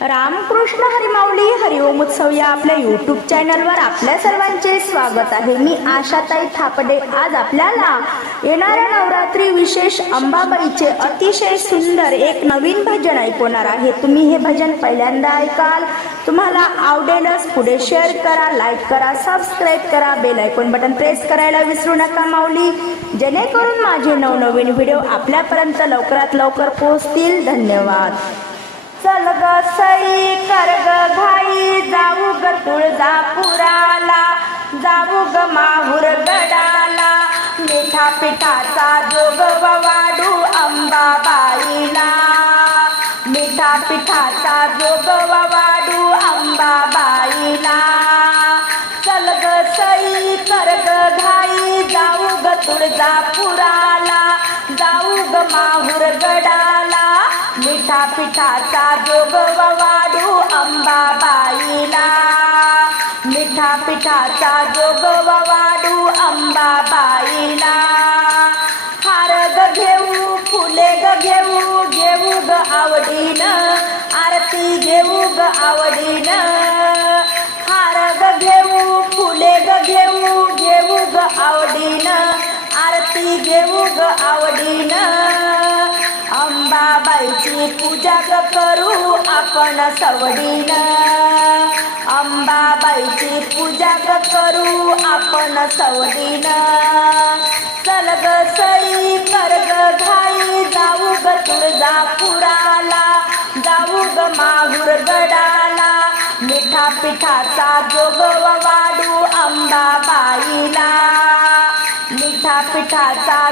रामकृष्ण हरिमावली हरिओम उत्सव या आपल्या यूट्यूब चॅनलवर आपल्या सर्वांचे स्वागत आहे. मी आशाताई थापडे. आज आपल्याला येणाऱ्या नवरात्री विशेष अंबाबाईचे अतिशय सुंदर एक नवीन भजन ऐकवणार आहे. तुम्ही हे भजन पहिल्यांदा ऐकाल. तुम्हाला आवडेलच. पुढे शेअर करा लाईक करा सबस्क्राईब करा बेल ऐकून बटन प्रेस करायला विसरू नका माऊली. जेणेकरून माझे नवनवीन व्हिडिओ आपल्यापर्यंत लवकरात लवकर पोहोचतील. धन्यवाद. चल ग सई कर ग घाई जाऊ ग तुळजापुराला जाऊ ग माहूर गडाला. मिठा पिठाचा जोग वाडू अंबाबाईला. मिठा पिठाचा जोग वाडू अंबाबाईला. चल ग सई कर ग घाई जाऊ ग तुळजापुराला जाऊ ग माहूर गडाला. मिठा पिठाचा जोग वाढू अंबाबाईला. मिठा पिठाचा जोग वाढू अंबाबाईला. हार ग घेऊ फुले ग घेऊ घेऊ ग आवडीन. आरती घेऊ ग आवडीन. हार ग घेऊ फुले ग घेऊ घेऊ ग आवडीन. आरती घेऊ ग आवडीन. करू आपण सवडीन. अंबाबाईची पूजा करू आपण सवडीन. सलग ग सई कर घाई जाऊ ग तुळजापुराला जाऊ ग माहूर गडाला. मिठा पिठाचा जोग वाडू अंबाबाईला. मिठा पिठाचा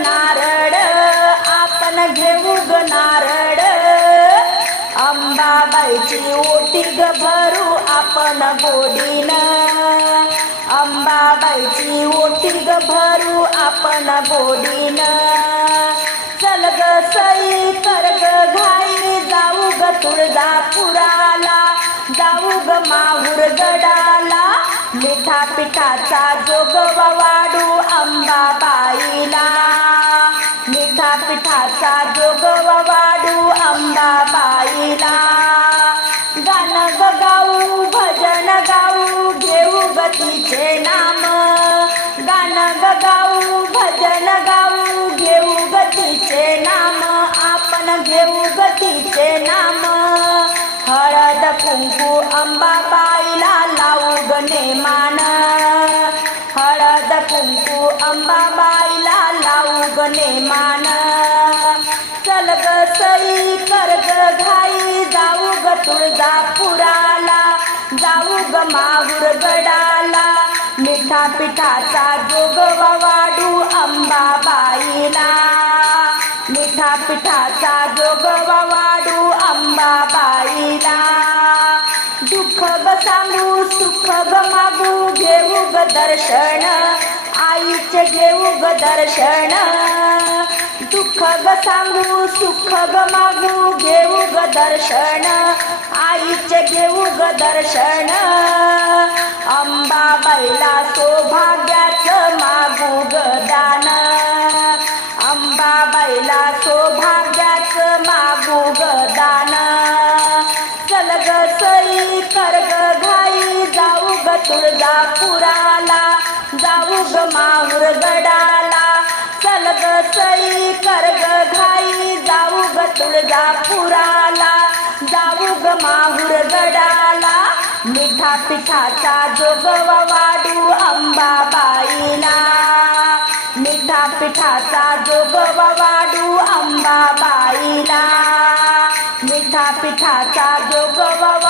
नारळ आपण घेऊ ग नारळ. अंबाबाईची ओटी ग भरू आपण गोडीन. अंबाबाईची ओटी ग भरू आपण गोडीन. चल ग सई कर ग घाई जाऊ ग तुळजापुराला. जाऊ ग माहूर गडाला. मिठा पिठाचा जोगवा वाडू अंबाबाईला. मिठा पिठाचा जोग वाडू अंबाबाईला गाणं ग गाऊ भजन गाऊ घेऊ गतीचे नाम. गाणं ग गाऊ भजन गाऊ घेऊ गतीचे नाम. आपण घेऊ गतीचे नाम. हळद कुंकू अंबाबाईला लावू गणे मान हळद कुंकू अंबाबाईला लावू गणे मान तुळजापुराला जाऊ ग माहूर गडाला. मिठा पिठाचा जोगवा वाढू अंबाबाईला. मिठा पिठाचा जोगवा वाढू अंबाबाईला. दुःख ग सांगू सुख ग मागू घेऊ ग दर्शन. आईचे घेऊ ग दर्शन. दुःख ग सांगू सुख ग मागू घेऊ ग दर्शन. घेऊ ग दर्शन. अंबाबाईला सौभाग्याचं मागू ग दान. अंबाबाईला सौभाग्याचं मागू ग दान. चल ग सई कर ग घाई जाऊ ग तुळजापुराला जाऊ ग माहूर गडाला. चल ग सई कर ग घाई ग तुळजापुराला जाऊ ग माहूर गडाला. मिठा पिठाचा जोगवा वाडू अंबाबाईला. मिठा पिठाचा जोगवा वाडू अंबाबाईला. मिठा पिठाचा जोगवा